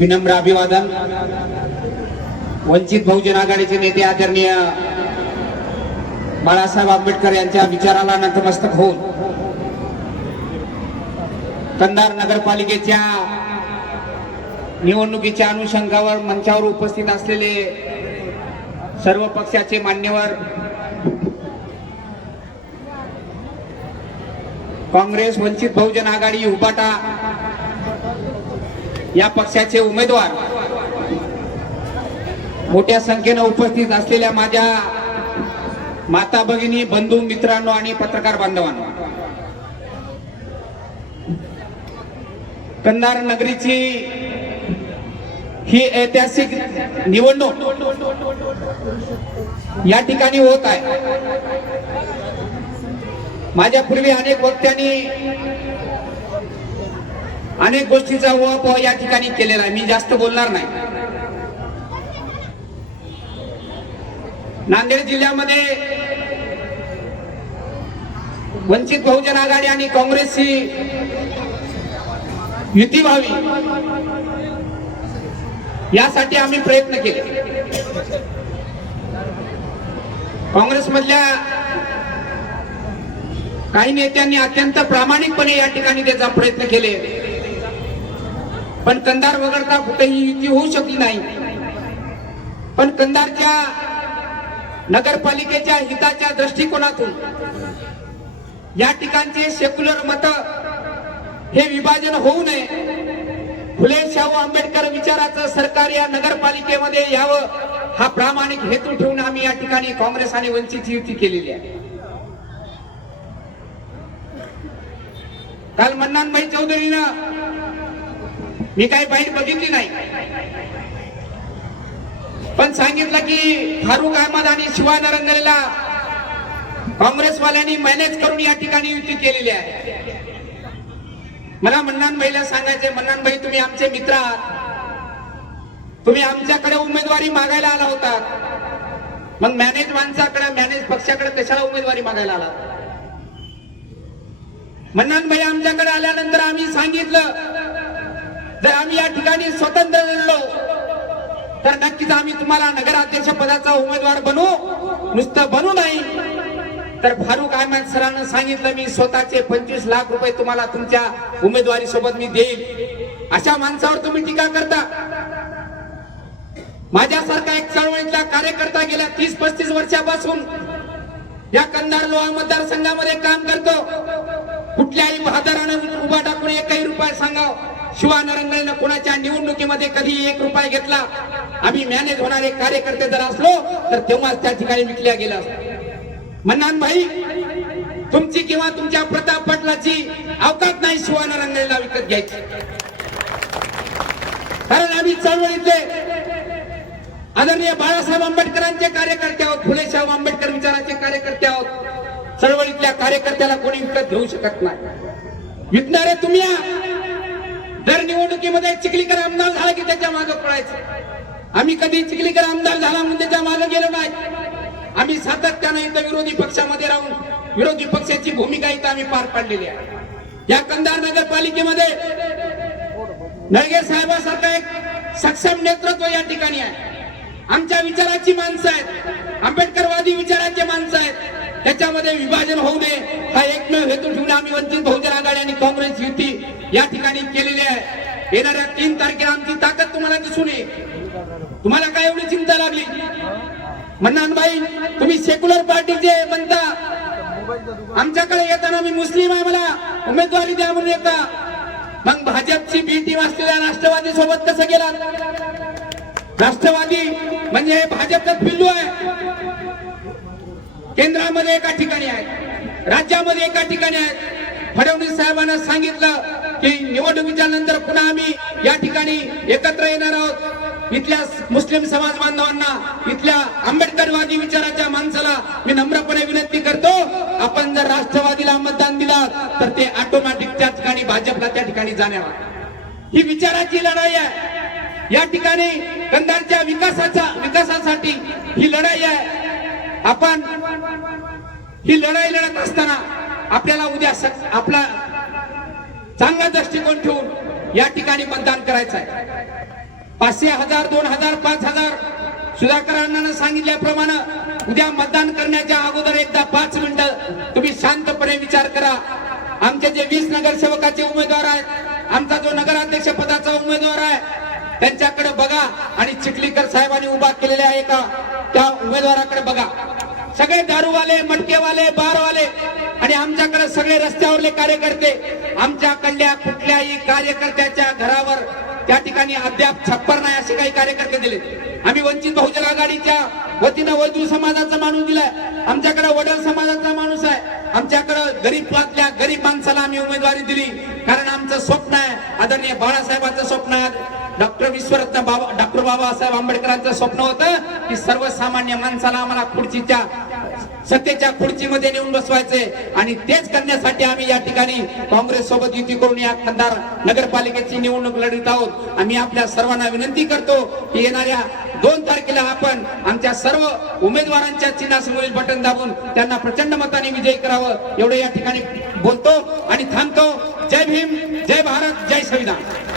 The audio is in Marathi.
विनम्र अभिवादन। वंचित बहुजन आघाडीचे नेते आदरणीय बाळासाहेब आंबेडकर यांच्या विचाराला नतमस्तक होऊन कंधार नगरपालिकेच्या निवडणुकीच्या अनुषंगावर मंचावर उपस्थित असलेले सर्व पक्षाचे मान्यवर, काँग्रेस, वंचित बहुजन आघाडी, उबाटा या पक्षाचे उमेदवार, मोठ्या संख्येने उपस्थित असलेल्या माझ्या माता भगिनी, बंधू मित्रांनो आणि पत्रकार बांधवांनो, कंधार नगरीची ही ऐतिहासिक निवडणूक या ठिकाणी होत आहे। माझ्या पूर्वी अनेक वक्त्यांनी अनेक गोष्टीचा उहापोह या ठिकाणी केलेला आहे, मी जास्त बोलणार नाही। नांदेड जिल्ह्यामध्ये वंचित बहुजन आघाडी आणि काँग्रेसची युती व्हावी यासाठी आम्ही प्रयत्न केले। काँग्रेसमधल्या काही नेत्यांनी अत्यंत प्रामाणिकपणे या ठिकाणी त्याचा प्रयत्न केले, पण कंधार वगळता कुठेही युती होऊ शकली नाही। पण कंधारच्या नगरपालिकेच्या हिताच्या दृष्टिकोनातून या ठिकाणचे सेक्युलर मत हे विभाजन होऊ नये, फुले शाहू आंबेडकर विचाराचं सरकार या नगरपालिकेमध्ये यावं हा प्रामाणिक हेतू ठेवून आम्ही या ठिकाणी काँग्रेस आणि वंचितची युती केलेली आहे। काल मन्नानभाई चौधरीनं, मी काही बाईट बघितली नाही, पण सांगितलं की फारुख अहमद आणि शिवा नरंगलेला काँग्रेसवाल्यांनी मॅनेज करून या ठिकाणी युती केलेली आहे। मला मन्नानभाईला सांगायचे, मन्नानभाई तुम्ही आमचे मित्र आहात, तुम्ही आमच्याकडे उमेदवारी मागायला आला होता, मग मॅनेज माणसाकडे, मॅनेज पक्षाकडे कशाला उमेदवारी मागायला आला? मन्नानभाई आमच्याकडे आल्यानंतर आम्ही सांगितलं, जर आम्ही या ठिकाणी स्वतंत्र लढलो तर नक्कीच आम्ही तुम्हाला नगराध्यक्ष पदाचा उमेदवार बनवू, नुसतं बनू नाही तर फारुख अहमद सरांना सांगितलं मी स्वतःचे 25 लाख रुपये तुम्हाला तुमच्या उमेदवारी सोबत मी देईल। अशा माणसावर तुम्ही टीका करता? माझ्यासारखा एक चळवळीतला कार्यकर्ता गेल्या 30-35 वर्षापासून या कंधार लोहा मतदारसंघामध्ये काम करतो, कुठल्याही बहादरानं उभा टाकून एकही रुपया सांगाव, शिवा नरंगलेनं कोणाच्या निवडणुकीमध्ये कधी 1 रुपया घेतला? आम्ही मॅनेज होणारे कार्यकर्ते जर असलो तर तेव्हाच त्या ठिकाणी विकल्या गेला असतो। मन्नानभाई, तुमची किंवा तुमच्या प्रताप पाटलाची अवकात नाही शिवा नरंगलेला विकत घ्यायची, कारण आम्ही चळवळीतले आदरणीय बाळासाहेब आंबेडकरांचे कार्यकर्ते आहोत, फुले शाहू आंबेडकर विचाराचे कार्यकर्ते आहोत। चळवळीतल्या कार्यकर्त्याला कोणी विकत घेऊ शकत नाही, विकणारे तुम्ही। दर निवडणुकीमध्ये चिखलीकर आमदार झाला की त्याच्या मागे पळायचं, आम्ही कधी चिखलीकर आमदार झाला म्हणून त्याच्या मागे गेलो नाही। आम्ही सातत्याने इथं विरोधी पक्षामध्ये राहून विरोधी पक्षाची भूमिका इथं आम्ही पार पाडलेली आहे। या कंधार नगरपालिकेमध्ये नळगे साहेबांसारखं एक सक्षम नेतृत्व या ठिकाणी आहे, आमच्या विचाराची माणसं आहेत, आंबेडकरवादी विचाराचे माणसं आहेत, त्याच्यामध्ये विभाजन होऊ नये हा एकमेव हेतू ठेवून आम्ही वंचित बहुजन आघाडी आणि काँग्रेस युती या ठिकाणी केलेली आहे। येणाऱ्या 3 तारखेला आमची ताकद तुम्हाला दिसून येईल। तुम्हाला काय एवढी चिंता लागली? मन्नानभाई, तुम्ही सेक्युलर पार्टीचे म्हणता, आमच्याकडे येताना मी मुस्लिम आहे मला उमेदवारी द्या म्हणून येता, मग भाजपची बी टीम असलेल्या राष्ट्रवादी सोबत कसं गेला? राष्ट्रवादी म्हणजे भाजपचा पिल्लू आहे, केंद्रामध्ये एका ठिकाणी आहे, राज्यामध्ये एका ठिकाणी आहे। फडणवीस साहेबांना सांगितलं की निवडणुकीच्या नंतर पुन्हा आम्ही या ठिकाणी एकत्र येणार आहोत। इथल्या मुस्लिम समाज बांधवांना, इथल्या आंबेडकरवादी विचाराच्या माणसाला मी नम्रपणे विनंती करतो, आपण जर राष्ट्रवादीला मतदान दिलं तर ते ऑटोमॅटिक त्या ठिकाणी भाजपला त्या ठिकाणी जाणार। ही विचाराची लढाई आहे, या ठिकाणी कंधारच्या विकासासाठी ही लढाई आहे। आपण ही लढाई लढत असताना आपल्याला उद्या आपला चांगला दृष्टिकोन ठेवून या ठिकाणी मतदान करायचं आहे. 500, 1000, 2000, 5000 सुधाकर अण्णांना सांगितल्याप्रमाणे उद्या मतदान करण्याच्या अगोदर एकदा 5 मिनिटं तुम्ही शांतपणे विचार करा. आमचे जे 20 नगरसेवकाचे उमेदवार आहेत, आमचा जो नगराध्यक्ष पदाचा उमेदवार आहे, त्यांच्याकडे बघा आणि चिखलीकर साहेबांनी उभा केलेल्या एका त्या उमेदवाराकडे बघा. सगळे दारूवाले, मटकेवाले, बारवाले आणि आमच्याकडे सगळे रस्त्यावरले कार्यकर्ते. आमच्याकडल्या कुठल्याही कार्यकर्त्याच्या घरावर त्या ठिकाणी अद्याप छप्पर नाही असे काही कार्यकर्ते दिले. आम्ही वंचित बहुजन आघाडीच्या वतीनं वैद्य समाजाचा माणूस दिलाय, आमच्याकडे वडील समाजाचा माणूस आहे, आमच्याकडे गरीबातल्या गरीब माणसाला आम्ही उमेदवारी दिली. कारण आमचं स्वप्न आहे, आदरणीय बाळासाहेबांचं स्वप्न आहे, डॉक्टर बाबासाहेब आंबेडकरांचं स्वप्न होतं की सर्वसामान्य माणसाला आम्हाला खुर्चीच्या सत्तेच्या खुर्चीमध्ये नेऊन बसवायचे. आणि तेच करण्यासाठी आम्ही या ठिकाणी काँग्रेस सोबत युती करून या खंडार नगरपालिकेची निवडणूक लढवित आहोत. आम्ही आपल्या सर्वांना विनंती करतो की येणाऱ्या 2 तारखेला आपण आमच्या सर्व उमेदवारांच्या चिन्हासमोरील बटन दाबून त्यांना प्रचंड मताने विजयी करावं, एवढं या ठिकाणी बोलतो आणि थांबतो. जय भीम, जय भारत, जय संविधान.